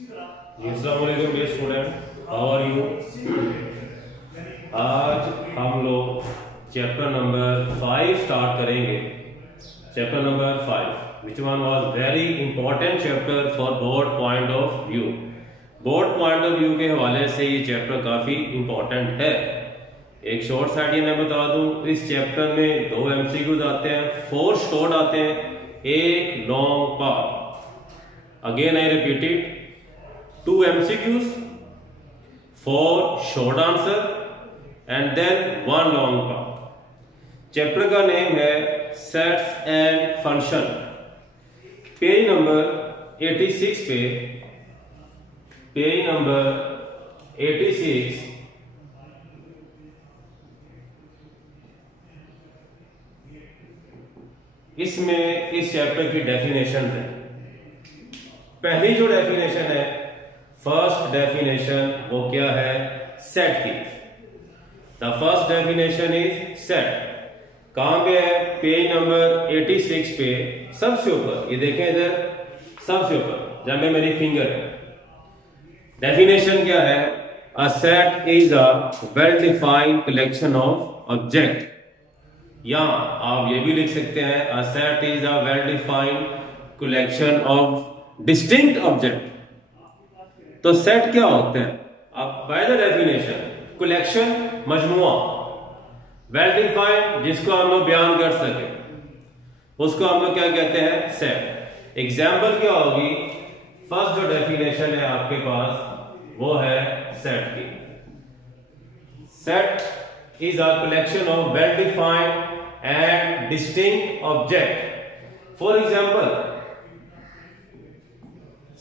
अस्सलाम वालेकुम dear student, how are you. आज हम लोग चैप्टर नंबर 5 स्टार्ट करेंगे। Chapter number 5 which one was very important chapter for board point of view. Board point of view के हवाले से ये चैप्टर काफी इंपॉर्टेंट है। एक शॉर्ट सा आइडिया मैं बता दूं, इस चैप्टर में 2 MCQs आते हैं, 4 शॉर्ट आते हैं, 1 long part. Again I repeat it, 2 MCQs, 4 short answer and then 1 long part। Chapter का नेम है sets and function. Page number 86 पे, पेज नंबर 86 इसमें इस चैप्टर की डेफिनेशन है। पहली जो डेफिनेशन है, फर्स्ट डेफिनेशन, वो क्या है? सेट की। The first definition is set. कहां पे है? पेज नंबर 86 पे, सबसे ऊपर। ये देखें इधर, सबसे ऊपर जहां पे मेरी फिंगर है। डेफिनेशन क्या है? A set is a well defined collection of object. या आप ये भी लिख सकते हैं, a set is a well defined collection of distinct object. तो सेट क्या होता है? अब बाय द डेफिनेशन, कलेक्शन, मजमुआ, वेल डिफाइंड, जिसको हम लोग बयान कर सके, उसको हम लोग क्या कहते हैं? सेट। एग्जाम्पल क्या होगी? फर्स्ट जो डेफिनेशन है आपके पास, वो है सेट की। Set is a collection of well defined and distinct object. For example,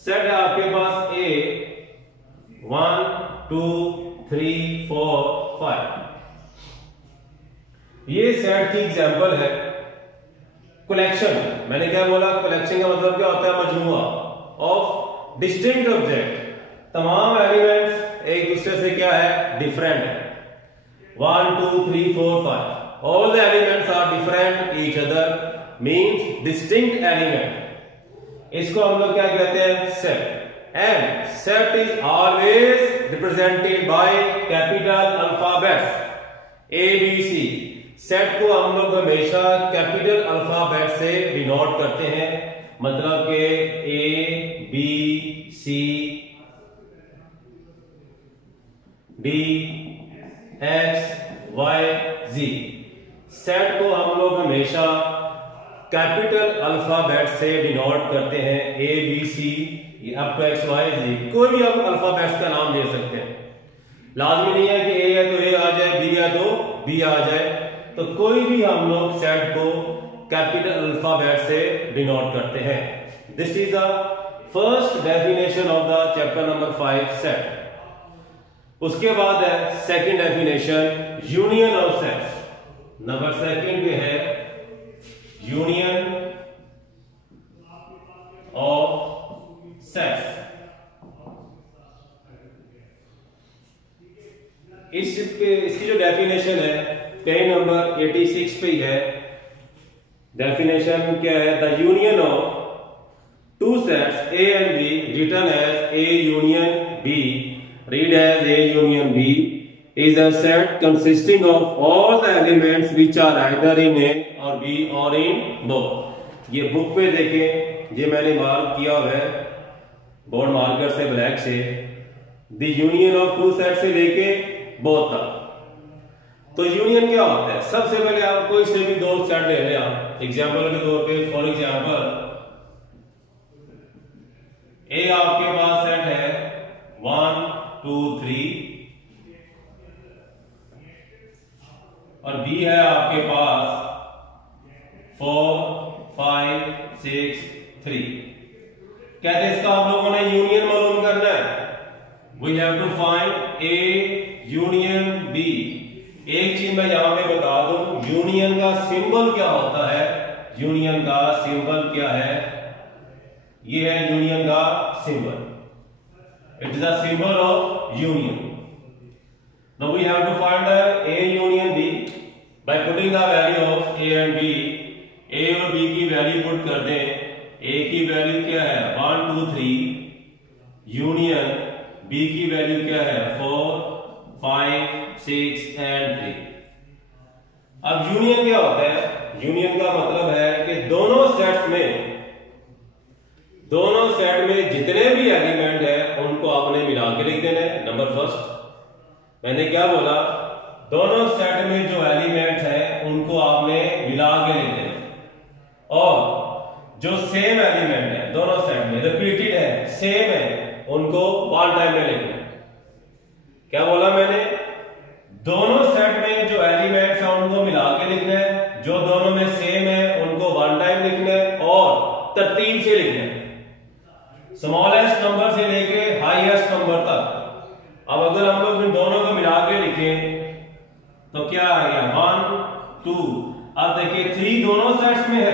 set है आपके पास ए 1 2 3 4 5। ये सेट की एग्जांपल है। कलेक्शन, मैंने क्या बोला? कलेक्शन का मतलब क्या होता है? मजमुआ ऑफ डिस्टिंक्ट ऑब्जेक्ट। तमाम एलिमेंट्स एक दूसरे से क्या है? डिफरेंट है। 1 2 3 4 5, all the elements are different each other, means distinct element. इसको हम लोग क्या कहते हैं? Set. And set is always represented by capital alphabets A, B, C। Set को हम लोग हमेशा कैपिटल अल्फाबेट से डिनोट करते हैं, मतलब के A, B, C, D, X, Y, Z। Set को हम लोग हमेशा कैपिटल अल्फाबेट से डिनोट करते हैं, A, B, C up to X, Y, Z। कोई भी हम अल्फाबेट्स का नाम दे सकते हैं। लाजमी नहीं है कि A है तो A आ जाए, B है तो B आ जाए। तो कोई भी हम लोग सेट को कैपिटल अल्फाबेट से डिनोट करते हैं। This is the first definition of the chapter number 5 set. उसके बाद है second definition, union of sets. Number second पे है यूनियन ऑफ सेट्स। इसकी जो डेफिनेशन है पेज नंबर 86 पे ही है। डेफिनेशन क्या है? The union of 2 sets A and B written as A union B, read as A union B, is a set consisting of all the elements which are either in A or B or in both। ये book पे देखें, ये मैंने mark किया हुआ है board marker से, black से। द यूनियन ऑफ 2 सेट से लेके बोथ तक। तो यूनियन क्या होता है? सबसे पहले आप कोई से भी 2 सेट ले रहे हैं आप एग्जांपल के तौर पे। फॉर एग्जांपल, ए आपके पास सेट है 1 2 3 और बी है आपके पास 4 5 6 3। कहते हैं इसका आप लोगों ने यूनियन मालूम करना है। We have to find A union B. एक चीज मैं यहां पे बता दूं, यूनियन का सिंबल क्या होता है? यूनियन का सिंबल क्या है? ये है यूनियन का symbol. It is the symbol of union. Now we have to find A union B by putting the value of A and B. A और बी की वैल्यू पुट कर दें। ए की वैल्यू क्या है? 1 2 3, यूनियन बी की value क्या है 4, 5, 6 एंड 3। अब यूनियन क्या होता है? यूनियन का मतलब है कि दोनों सेट में जितने भी एलिमेंट है उनको आपने मिला के लिख देना है। नंबर फर्स्ट मैंने क्या बोला, दोनों सेट में जो एलिमेंट्स है उनको आपने मिला के लिख देना है, और जो सेम एलिमेंट है दोनों सेट में रिपीटेड है, सेम है, उनको वन टाइम में लिखना है। क्या बोला मैंने? दोनों सेट में जो एलिमेंट्स है उनको मिला के लिखना है, जो दोनों में सेम है उनको वन टाइम लिखना है और तरतीब से लिखना है, स्मॉलेस्ट नंबर से लेके हाईएस्ट नंबर तक। अब अगर हम लोग इन दोनों को मिला के लिखें तो क्या आ गया 1, 2। अब देखिए 3 दोनों सेट्स में है,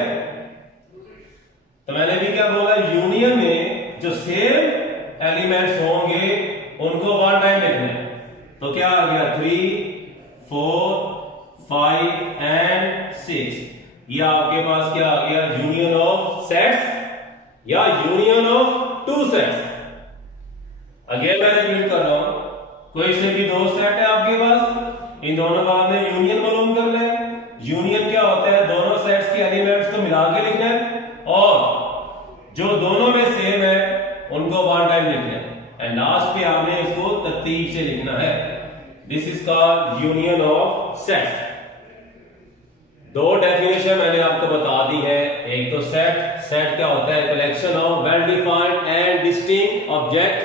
तो मैंने भी क्या बोला, यूनियन में जो सेम एलिमेंट्स होंगे उनको वन टाइम लिखना है। तो क्या आ गया 3, 4, 5 एंड 6। ये आपके पास क्या आ गया, यूनियन ऑफ सेट्स या union of two sets. Again मैं रिपीट कर रहा हूं, कोई से भी दो सेट है आपके पास, इन दोनों का आपने यूनियन मालूम कर ले। यूनियन क्या होता है, दोनों सेट्स के एलिमेंट्स को मिला के लिखना है और जो दोनों में सेम है उनको वन टाइम लिखना है, एंड लास्ट पे आपने इसको तरतीब से लिखना है। This is called union of sets. दो डेफिनेशन मैंने आपको बता दी है। एक तो सेट क्या होता है, collection of well defined and distinct object,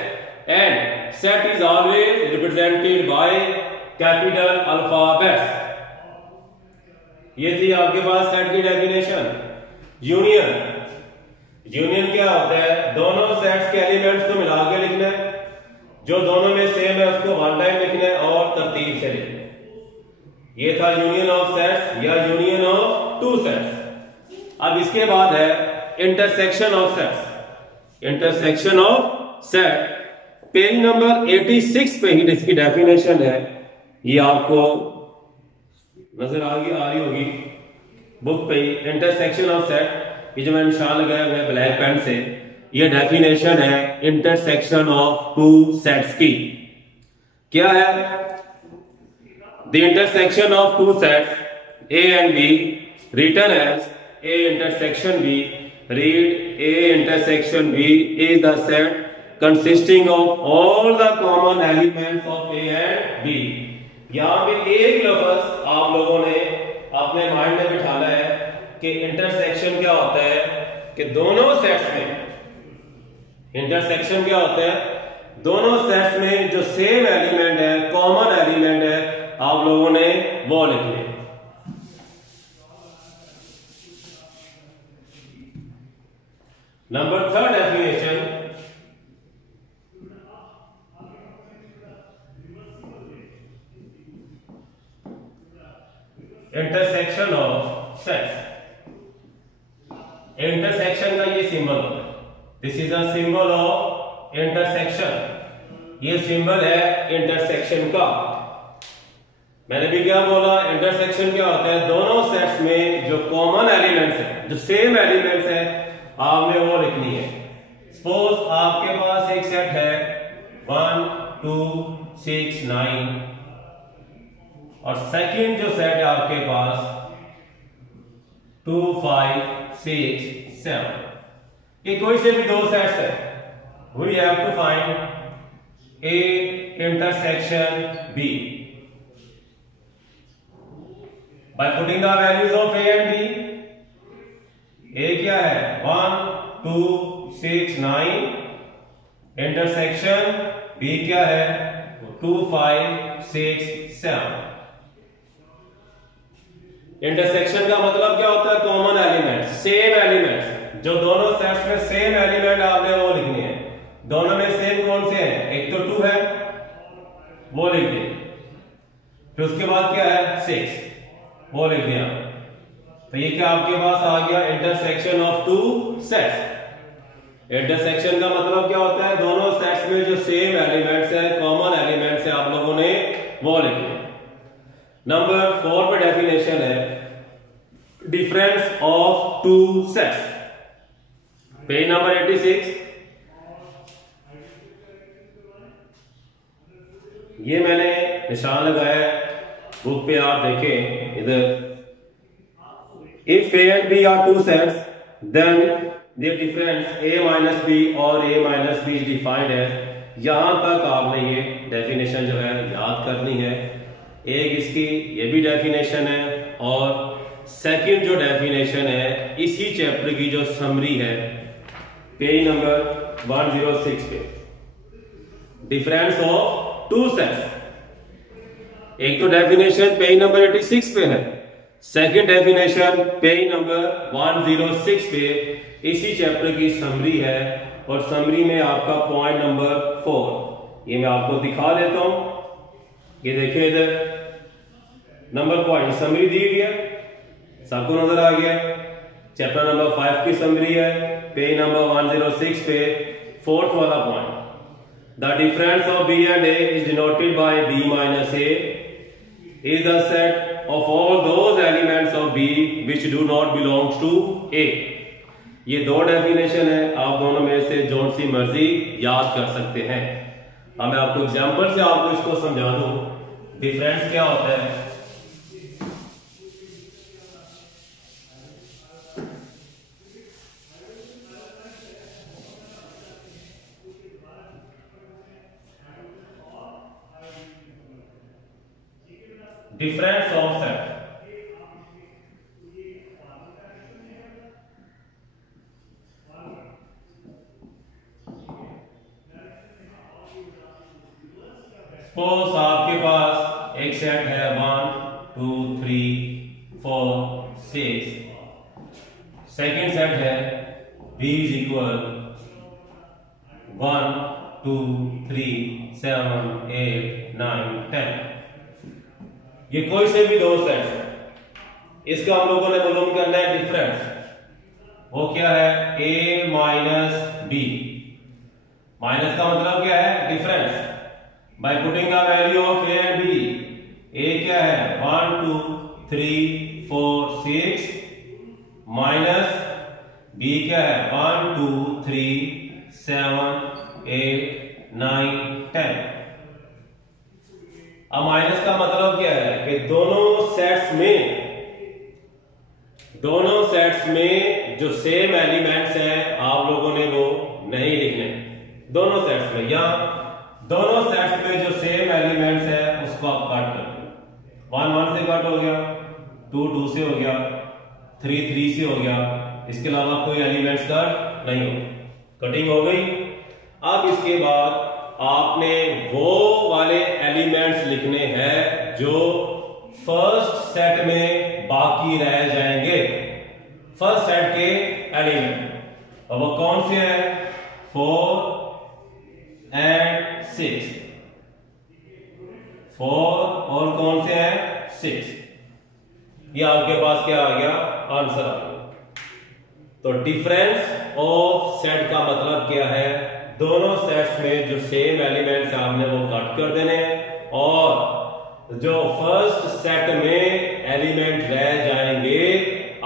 and set is always represented by capital alphabets. ये थी आपके पास सेट की डेफिनेशन। यूनियन क्या होता है, दोनों सेट्स के एलिमेंट्स को मिला के लिखना है, जो दोनों में सेम है उसको वन टाइम लिखना है और तरतीब से लिखना है। ये था यूनियन ऑफ सेट्स या यूनियन ऑफ टू सेट्स। अब इसके बाद है intersection of sets. Intersection of set page number 86 पे ही इसकी डेफिनेशन है। ये आपको नजर आ रही होगी बुक पे ही, इंटरसेक्शन ऑफ सेट। ये जो मैंने निशान लगाया हुआ है ब्लैक पेन से, ये डेफिनेशन है इंटरसेक्शन ऑफ टू सेट्स की। क्या है? The intersection of two sets A and B written as A intersection B. Read A intersection B is the set consisting of all the common elements of A and B. यहाँ पे एक लफ्ज आप लोगों ने अपने माइंड में बिठाना है कि इंटरसेक्शन क्या होता है, कि दोनों सेट्स में इंटरसेक्शन क्या होता है, दोनों सेट्स में जो सेम एलिमेंट है, कॉमन एलिमेंट है, आप लोगों ने वो लिखने। Number third definition, intersection of sets. Intersection का ये सिंबल होता है, this is a symbol of intersection. ये सिंबल है इंटरसेक्शन का। मैंने भी क्या बोला, इंटरसेक्शन क्या होता है, दोनों सेट्स में जो कॉमन एलिमेंट्स है, जो सेम एलिमेंट्स है, आपने वो लिखनी है। सपोज आपके पास एक सेट है 1, 2, 6, 9, और सेकंड जो सेट है आपके पास 2, 5, 6, 7। ये कोई से भी दो सेट्स है। We have to find A intersection B by putting the values of A and B। A क्या है 1, 2, 6, 9, इंटरसेक्शन B क्या है 2, 5, 6, 7। इंटरसेक्शन का मतलब क्या होता है, कॉमन एलिमेंट, सेम एलिमेंट्स, जो दोनों सेट्स में सेम एलिमेंट आपने वो लिखने हैं। दोनों में सेम कौन से हैं, एक तो 2 है वो लिख दिए, फिर उसके बाद क्या है 6 वो लिख दिया। तो ये क्या आपके पास आ गया, intersection of two sets. Intersection का मतलब क्या होता है, दोनों सेट्स में जो सेम एलिमेंट्स है, कॉमन एलिमेंट्स है, आप लोगों ने वो लिखना। नंबर 4 पे डेफिनेशन है difference of two sets, page number 86। ये मैंने निशान लगाया है बुक पे, आप देखें इधर। If A and B are two sets then the difference a minus B और a minus B is defined as. यहां तक आपने ये डेफिनेशन जो है याद करनी है। एक इसकी ये भी डेफिनेशन है, और सेकंड जो डेफिनेशन है इसी चैप्टर की जो समरी है पेज नंबर 106 पे, डिफरेंस ऑफ टू सेट्स। एक तो डेफिनेशन पेज नंबर 86 पे है, सेकंड डेफिनेशन पेज नंबर 106 पे इसी चैप्टर की समरी है। और समरी में आपका पॉइंट नंबर 4 ये मैं आपको दिखा देता हूं। ये देखिए इधर नंबर पॉइंट समरी दी हुई है, सबको नजर आ गया। चैप्टर नंबर 5 की समरी है, पेज नंबर 106 पे फोर्थ वाला पॉइंट। The difference of B and A is denoted by B minus A is the set of all those elements of B which do not belongs to A. ये दो definition है, आप दोनों में से जो सी मर्जी याद कर सकते हैं। अब मैं आपको एग्जांपल से आपको इसको समझा दूं डिफरेंस क्या होता है। डिफरेंस ऑफ सेट, सपोज आपके पास एक सेट है 1 2 3 4 6, सेकेंड सेट है b इज इक्वल 1 2 3 7 8 9 10। ये कोई से भी दो सेट्स है, इसका हम लोगों ने मालूम करना है डिफरेंस। वो क्या है a माइनस बी। माइनस का मतलब क्या है difference. Bye putting the value of a and b, a क्या है 1 2 3 4 6 माइनस b क्या है 1 2 3 7 8 9 10। अब माइनस का मतलब क्या है कि दोनों सेट्स में जो सेम एलिमेंट्स हैं आप लोगों ने वो नहीं लिखने। दोनों सेट्स में या दोनों सेट्स में जो सेम एलिमेंट्स है उसको आप कट कर दो। 1 1 से कट हो गया, 2 2 से हो गया, 3 3 से हो गया, इसके अलावा कोई एलिमेंट्स कट नहीं हो, कटिंग हो गई। अब इसके बाद आपने वो वाले एलिमेंट्स लिखने हैं जो फर्स्ट सेट में बाकी रह जाएंगे, फर्स्ट सेट के एलिमेंट। और वो कौन से हैं 4 एंड 6, 4 और कौन से हैं 6। ये आपके पास क्या आ गया आंसर आ गया। तो डिफरेंस ऑफ सेट का मतलब क्या है, दोनों सेट्स में जो सेम एलिमेंट्स आपने वो कट कर देने, और जो फर्स्ट सेट में एलिमेंट रह जाएंगे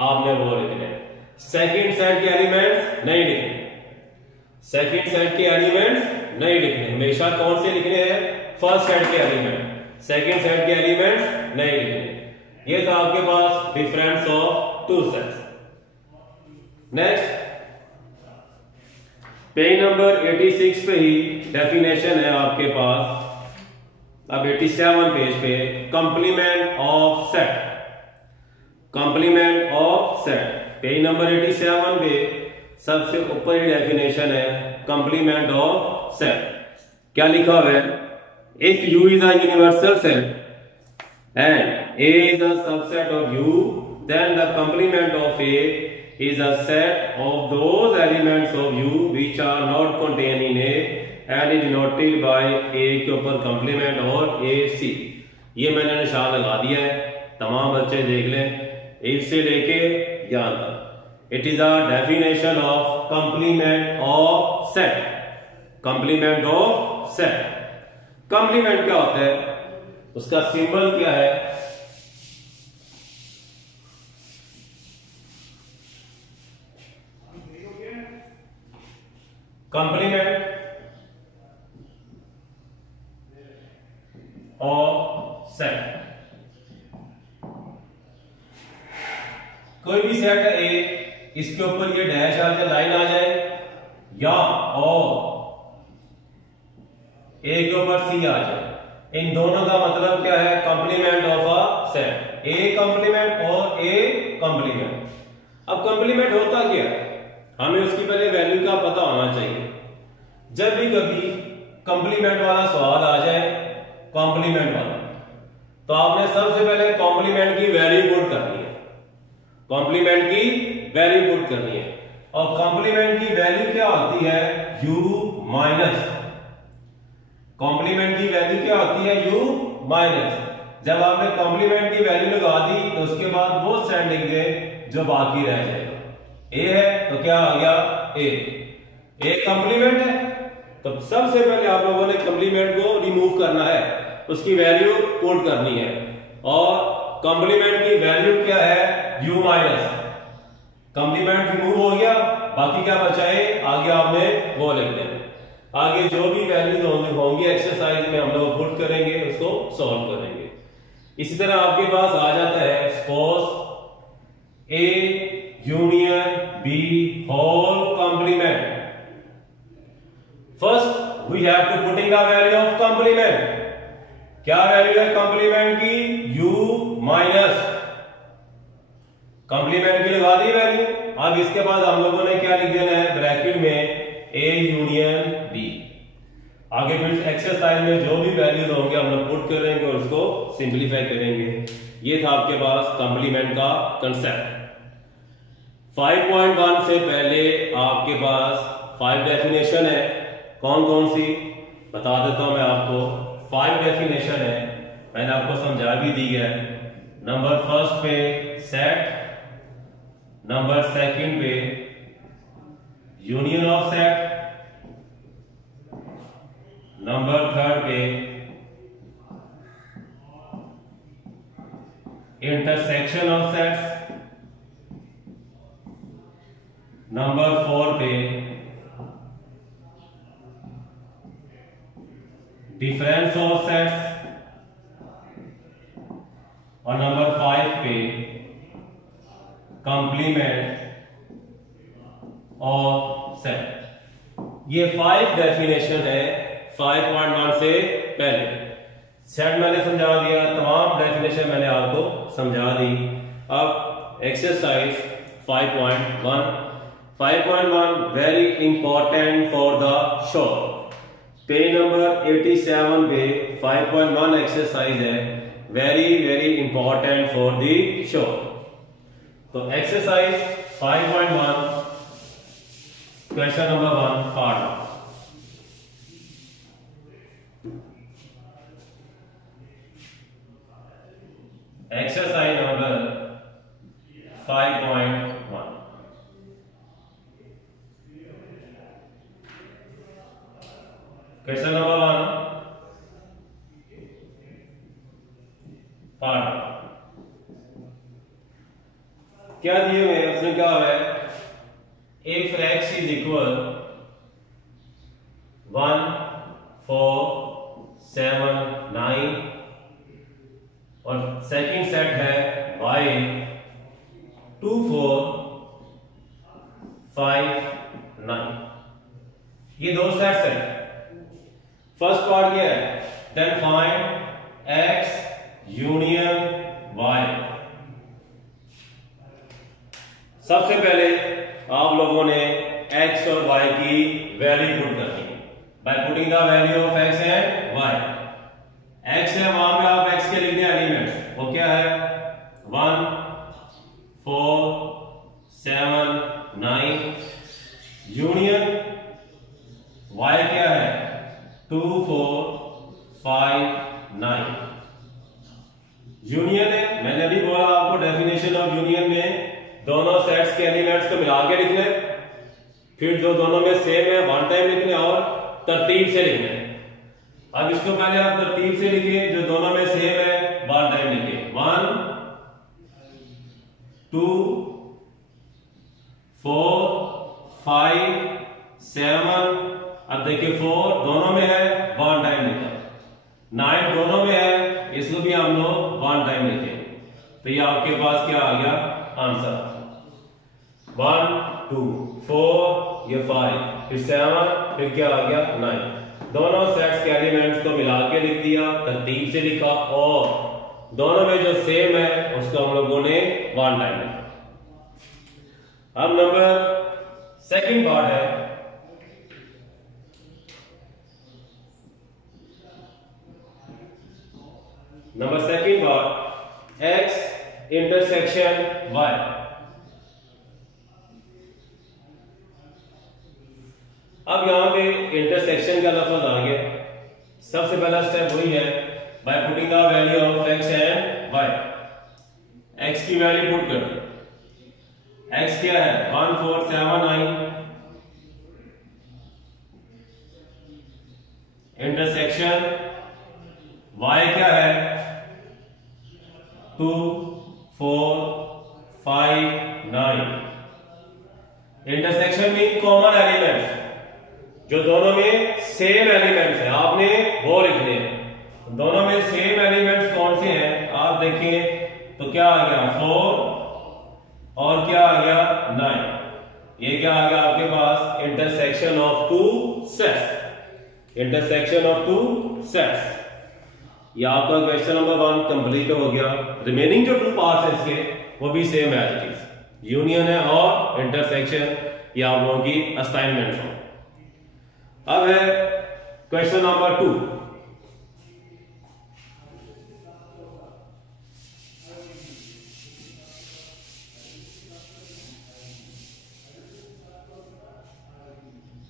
आपने वो लिखने। सेकंड सेट के एलिमेंट्स नहीं लिखने, सेकंड सेट के एलिमेंट्स नहीं लिखने, हमेशा कौन से लिखने हैं फर्स्ट सेट के एलिमेंट, सेकंड सेट के एलिमेंट्स नहीं लिखने। ये था आपके पास difference of two sets. Next page number 86 पे ही डेफिनेशन है आपके पास। अब 87 पेज पे complement of set, complement of set page number 87 पे सबसे ऊपर ही डेफिनेशन है कंप्लीमेंट ऑफ सेट। क्या लिखा हुआ है, if U is a universal set and A is a subset of U, then the complement of A is a set of those elements of U which are not contained in A and is denoted by A के ऊपर complement और AC। ये मैंने निशान लगा दिया है, तमाम बच्चे देख लें इससे लेके यहाँ तक। It is a definition of complement of set, complement of set। complement क्या होता है, उसका सिंबल क्या है, कंप्लीमेंट ऑफ सेट। कोई भी सेट है ए, इसके ऊपर ये डैश आ जाए, लाइन आ जाए, या और ए के ऊपर सी आ जाए, इन दोनों का मतलब क्या है? Complement of a set, A complement और ए कंप्लीमेंट। अब कंप्लीमेंट होता क्या है, हमें उसकी पहले वैल्यू का पता होना चाहिए। जब भी कभी कंप्लीमेंट वाला सवाल आ जाए, कंप्लीमेंट वाला, तो आपने सबसे पहले कंप्लीमेंट की वैल्यू पुट करनी है, कंप्लीमेंट की वैल्यू पुट करनी है। और कंप्लीमेंट की वैल्यू क्या होती है? u minus. कंप्लीमेंट की वैल्यू क्या होती है? u minus. जब आपने कंप्लीमेंट की वैल्यू लगा दी तो उसके बाद वो सेट लिखेंगे जो बाकी रह जाएगा। a है तो क्या आ गया? a कंप्लीमेंट है, तो सबसे पहले आप लोगों ने कंप्लीमेंट को रिमूव करना है, उसकी वैल्यू पुट करनी है। और कंप्लीमेंट की वैल्यू क्या है? u minus. कंप्लीमेंट रिमूव हो गया, बाकी क्या बचा है? आगे आपने वो लिख देना। आगे जो भी वैल्यूज होंगी एक्सरसाइज में हम लोग पुट करेंगे, उसको सॉल्व करेंगे। इसी तरह आपके पास आ जाता है suppose A union B whole complement. First we have to putting the value of complement. क्या वैल्यू है कंप्लीमेंट की? u minus. कंप्लीमेंट की लगा दी वैल्यू। अब इसके बाद हम लोगों ने क्या लिख देना है? ब्रैकेट में a यूनियन b। आगे फिर एक्सरसाइज में जो भी वैल्यूज होंगे हम लोग पुट करेंगे और उसको सिंपलीफाई करेंगे। ये था आपके पास कंप्लीमेंट का कंसेप्ट। 5.1 से पहले आपके पास 5 डेफिनेशन है। कौन कौन सी बता देता हूं मैं आपको। 5 डेफिनेशन है, मैंने आपको समझा भी दी है। नंबर फर्स्ट पे सेट, नंबर सेकंड पे union of set, number third पे इंटरसेक्शन ऑफ सेट्स, नंबर 4 पे डिफरेंस ऑफ सेट्स, और नंबर 5 पे कंप्लीमेंट ऑफ सेट। ये 5 डेफिनेशन है 5.1 से पहले। सेट मैंने समझा दिया, तमाम डेफिनेशन मैंने आपको समझा दी। अब exercise 5.1। 5.1 very important for the show. Page number 87 पे 5.1 एक्सरसाइज है, very very important for the show. तो exercise 5.1 question number 1 part. Exercise number 5.1। Question number 1 part. क्या दिए हुए हैं? उसमें क्या हुआ है? इफ x इज इक्वल 1 4 7 9 और सेकंड सेट है y 2 4 5 9। ये दो सेट्स हैं। फर्स्ट पार्ट क्या है? Then find x union y। सबसे पहले आप लोगों ने x और y की वैल्यू पुट करनी है bye putting the value of x and y। x है, वहां पे आप x के लिखने एलिमेंट्स, वो क्या है? 1 4 7 9। यूनियन y क्या है? 2 4 5 9। यूनियन है, मैंने अभी बोला आपको डेफिनेशन ऑफ यूनियन में दोनों सेट्स के एलिमेंट्स को मिला के लिखने, फिर जो दोनों में सेम है वन टाइम लिखने और तरतीब से लिखने। अब इसको पहले आप तरतीब से लिखिए, जो दोनों में सेम है वन टाइम लिखिए। 1 2 4 5 7। अब देखिए 4 दोनों में है वन टाइम लिखा, 9 दोनों में है तो ये आपके पास क्या आ गया आंसर। 1 2 4 ये 5 फिर 7 फिर क्या आ गया 9। दोनों सेट्स के एलिमेंट्स को मिला के लिख दिया, तरतीब से लिखा, और दोनों में जो सेम है उसको हम लोगों ने 1 टाइम लिखा। अब नंबर सेकंड पार्ट है x इंटरसेक्शन y। अब यहां पे इंटरसेक्शन का लफ्ज आ गया। सबसे पहला स्टेप वही है, bye putting the value of x and y। x की वैल्यू पुट कर दो। x क्या है 1 4 7 9। इंटरसेक्शन y क्या है 2 4 5 9। इंटरसेक्शन में कॉमन एलिमेंट्स जो दोनों में सेम एलिमेंट्स है आपने वो लिखने हैं। दोनों में सेम एलिमेंट्स कौन से हैं आप देखिए तो क्या आ गया 4 और क्या आ गया 9। ये क्या आ गया आपके पास intersection of two sets. Intersection of two sets, ये आपका क्वेश्चन नंबर 1 कंप्लीट हो गया। रिमेनिंग जो 2 पार्ट्स है इसके वो भी सेम है, एज इट इज यूनियन है और इंटरसेक्शन, ये आप लोगों की असाइनमेंट है। अब है क्वेश्चन नंबर 2।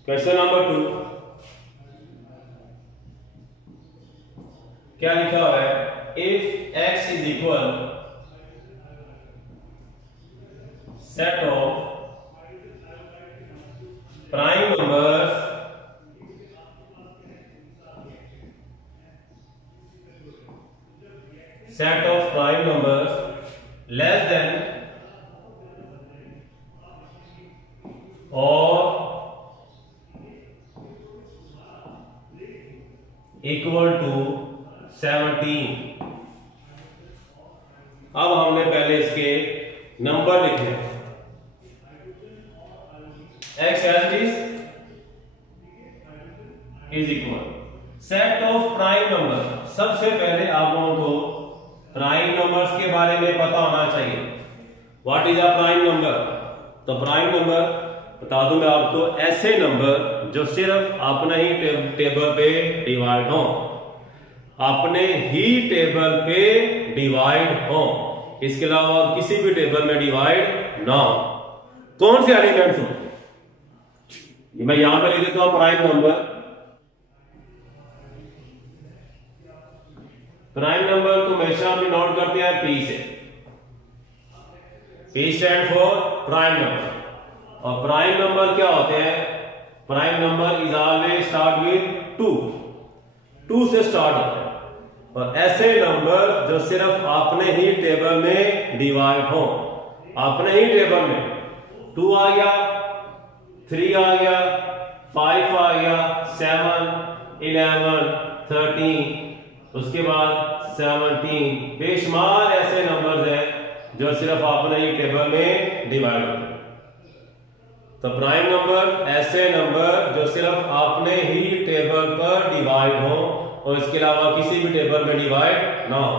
क्वेश्चन नंबर 2 क्या लिखा हुआ है, if x is equal set of prime numbers less than और इक्वल टू 17। अब हमने पहले इसके नंबर लिखे x as is equal set of prime number. सबसे पहले आप लोगों को प्राइम नंबर्स के बारे में पता होना चाहिए। What is a prime number? तो प्राइम नंबर बता दूं मैं आपको, ऐसे नंबर जो सिर्फ अपने ही टेबल पे डिवाइड हो, अपने ही टेबल पे डिवाइड हो, इसके अलावा किसी भी टेबल में डिवाइड ना हो। कौन से एलिमेंट्स हो? मैं यहां पर लिख देता हूं प्राइम नंबर। प्राइम नंबर तो हमेशा हम नोट करते हैं P से। P stand for prime number. और प्राइम नंबर क्या होते हैं? Prime number is always start with 2 से स्टार्ट होता है। और ऐसे नंबर जो सिर्फ अपने ही टेबल में डिवाइड हो, अपने ही टेबल में 2 आ गया, 3 आ गया, 5 आ गया, 7 11 13, उसके बाद 17, बेशुमार ऐसे नंबर्स हैं जो सिर्फ अपने ही टेबल में डिवाइड होते हैं। तो प्राइम नंबर ऐसे नंबर जो सिर्फ अपने ही टेबल पर डिवाइड हो और इसके अलावा किसी भी टेबल में डिवाइड ना हो।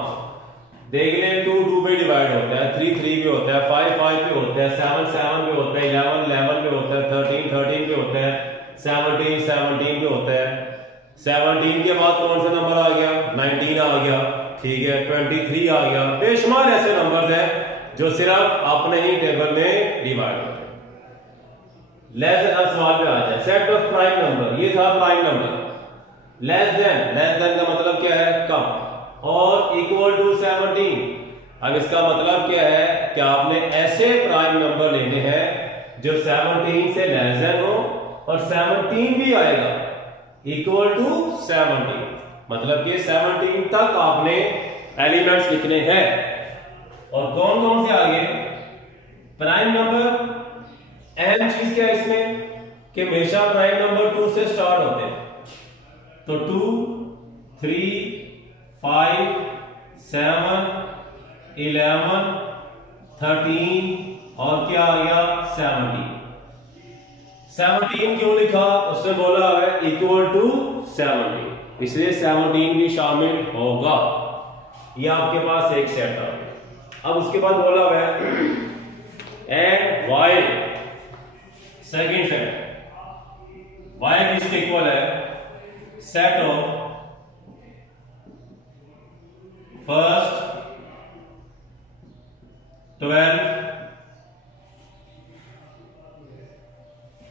देख लें 2 2 पे डिवाइड होता है, 3 3 पे होता है, 5 5 पे होता है, 7 7 पे होता है, 11 11 पे होता है, 13 13 पे होता है, 17 17 पे होता है। 17 के बाद कौन सा नंबर आ गया? 19 आ गया, ठीक है, 23 आ गया। बेशुमार ऐसे नंबर हैं जो सिर्फ अपने ही टेबल में डिवाइड होते हैं। लेस देन सवाल पे आ जाए, सेट ऑफ प्राइम नंबर, ये था प्राइम नंबर। लेस देन का मतलब क्या है? कम। और इक्वल टू 17, अब इसका मतलब क्या है कि आपने ऐसे प्राइम नंबर लेने हैं जो 17 से लेस देन हो और 17 भी आएगा इक्वल टू 17, मतलब कि 17 तक आपने एलिमेंट्स लिखने हैं। और कौन कौन से आगे प्राइम नंबर? अहम चीज क्या है इसमें कि हमेशा प्राइम नंबर 2 से स्टार्ट होते हैं। तो 2 3 5 7 11, 13 और क्या आ गया 17। 17 क्यों लिखा? उसने बोला है इक्वल टू 17, इसलिए 17 भी शामिल होगा। ये आपके पास एक सेट आ गया। अब उसके बाद बोला है and Y, second set Y किसके इक्वल है? Set of first 12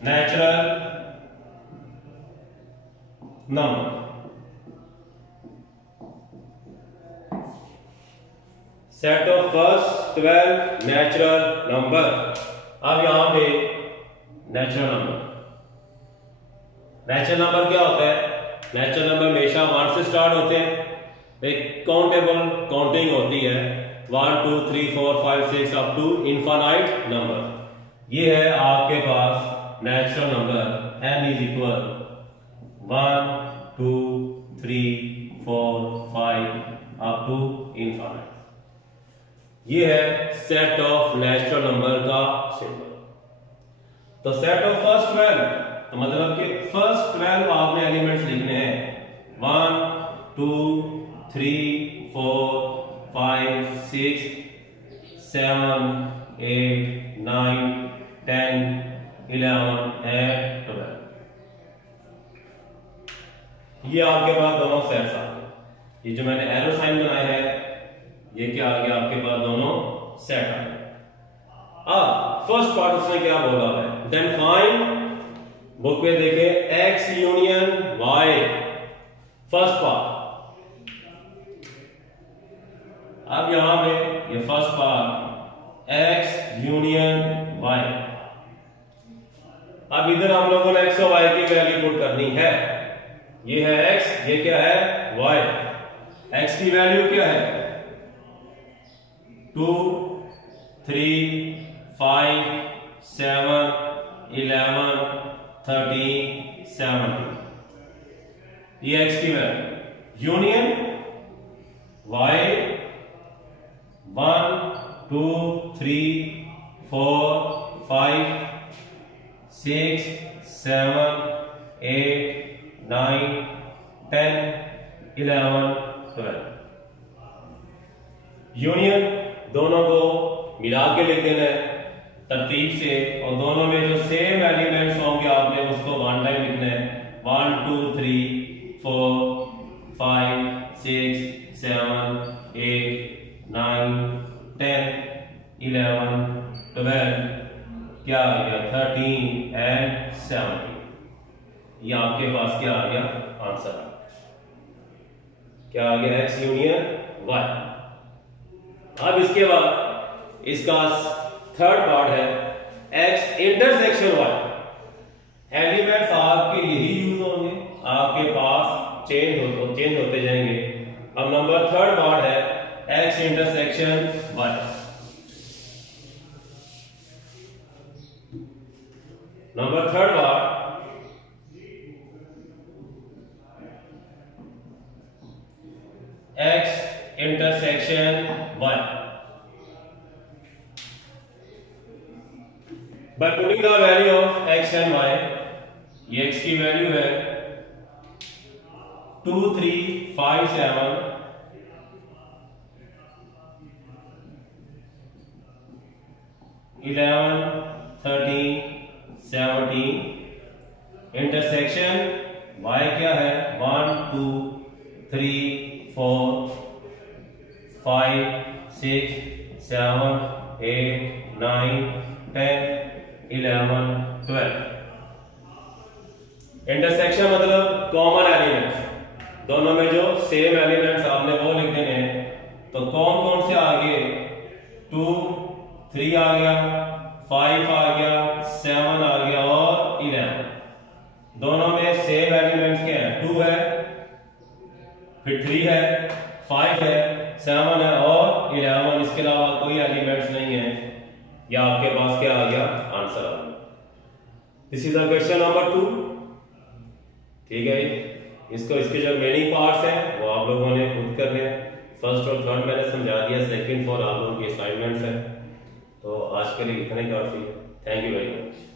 natural number. Set of first 12 natural number. अब यहां पे नेचुरल नंबर, नेचुरल नंबर क्या होता है? नेचुरल नंबर हमेशा 1 से स्टार्ट होते हैं, एक काउंटेबल काउंटिंग होती है 1 2 3 4 5 6 अप टू इनफाइनाइट नंबर। ये है आपके पास natural number n is equal 1 2 3 4 5 up to infinite. ये है सेट ऑफ नेचुरल नंबर का सिंबल। तो सेट ऑफ फर्स्ट 12 तो मतलब कि फर्स्ट 12 आपने एलिमेंट्स लिखने हैं 1 2 3 4 5 6 7 8 9 10 11 and 12। ये आपके पास दोनों सेट्स आ गए। ये जो मैंने एरो साइन बनाया है ये क्या आ गया आपके पास दोनों सेट आ गए। अब फर्स्ट पार्ट उसने क्या बोला है? देन फाइंड, बुक पे देखें, x union y। First part, अब यहां पे ये first part x union y। अब इधर हम लोगों ने x और y की वैल्यू पुट करनी है। ये है x, ये क्या है y। x की वैल्यू क्या है 2 3 5 7 11 13 17। ये x की वैल्यू यूनियन y 1 2 3 4 5 6 7 8 9 10 11 12। यूनियन दोनों को मिला के लिख देना है तरतीब से, और दोनों में जो सेम एलिमेंट्स होंगे आपने उसको वन टाइम लिखना है 1 2 3 4 5 6 7 8 9 10 11 12 क्या आ गया 13 एंड 17। ये आपके पास क्या आ गया आंसर आ गया। क्या आ गया x यूनियन y। अब इसके बाद इसका थर्ड पार्ट है x इंटरसेक्शन y। एलिमेंट्स आपके यही यूज होंगे, आपके पास चेंज होते जाएंगे। अब नंबर थर्ड पार्ट है x intersection y। Number third part x intersection y। By putting the value of x and y, ये x की वैल्यू है 2 3 5 7 11 13 17। इंटरसेक्शन y क्या है 1 2 3 4 5 6 7 8 9 10 11 12। इंटरसेक्शन मतलब कॉमन एलिमेंट्स, दोनों में जो सेम एलिमेंट्स आपने वो लिख देने हैं। तो कौन कौन से आ गए 2 3 आ गया 5 आ गया 7 आ गया और 11। दोनों में सेम एलिमेंट्स क्या है 2 है, फिर 3 है, 5 है, 7 है और 11। इसके अलावा कोई एलिमेंट्स नहीं है। या आपके पास क्या आ गया आंसर आ गया। This is the question number 2। ठीक है, इसको इसके जो रिमेनिंग पार्ट्स हैं वो आप लोगों ने खुद करने हैं। फर्स्ट और थर्ड मैंने समझा दिया, सेकंड फॉर आप लोगों की असाइनमेंट्स है। तो आज के लिए इतना ही काफ़ी है। Thank you very much.